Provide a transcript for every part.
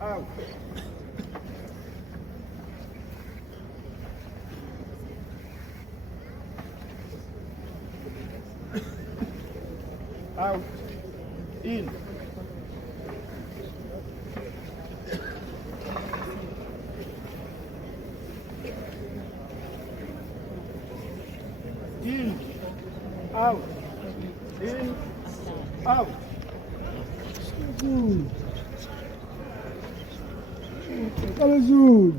Out. Out. In. In. Out. In. Out. Kalazulu.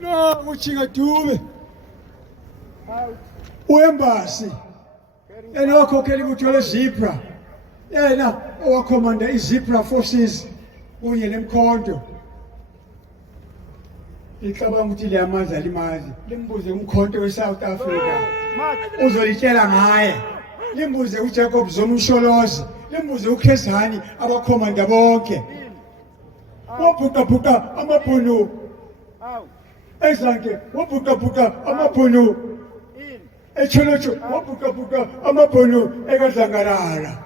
No, uchinga dume. Out. Uembasi. Yena wakhokhela ibutho Zebra. Yena owakhomanda iZebra Forces kunye nemkhonto. Icabanga ukuthi liyamazi alimazi. Limbuze umkhonto weSouth Africa. Uzolitshela ngaye. Limbuze uJacob Zuma uMsholozi. Limbuze uKhezani abakhomanda bonke. Wabhuqabhuqa amabhunu. Out. Ezanke wabhuqabhuqa amabhunu. In. Echolocho wabhuqabhuqa amabhunu ekadlangalala.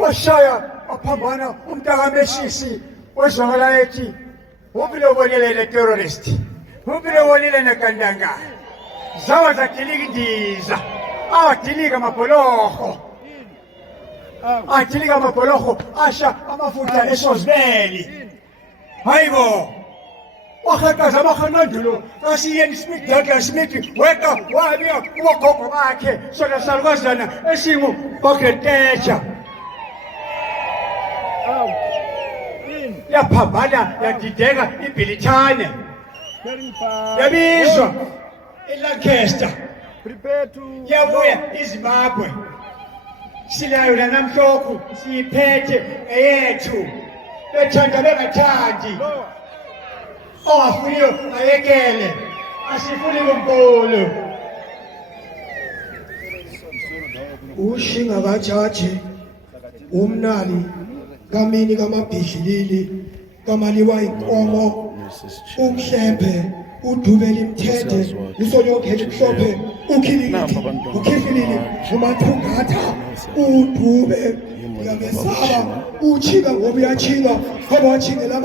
Washaya aphambana umntaka Meshisi wezwakala ethi ubile ubonile ne-terrorist, ubile ubonile nekandanga zawa zadilika indiza awadilika amabholoho adilika amabholoho asha amafutha esozibeli hayibo wahaqaza amahanqandulo kasiyeni Smith Douglas Smith weka wabiya kubogogo bakhe sona salukazana esingu bakhetetsha Out. In. yaphambana yadideka iBhilithane Carrying fire. yabizwa eLancaster Prepare to. yabuya iZimbabwe silayo lanamhlophe siyiphethe eyethu bethanda bengathandi Lower. ongafuniyo ayekele asifuni kumpolo ushinga kajaji umnali kamini kamabhidlilili kamaliwa inkomo umhlembe udubela imthethe usonyokhele mhlophe ukhilili ukhifilili umathungatha udube uyamesaba uchika ngoba uyachika ngoba wachingela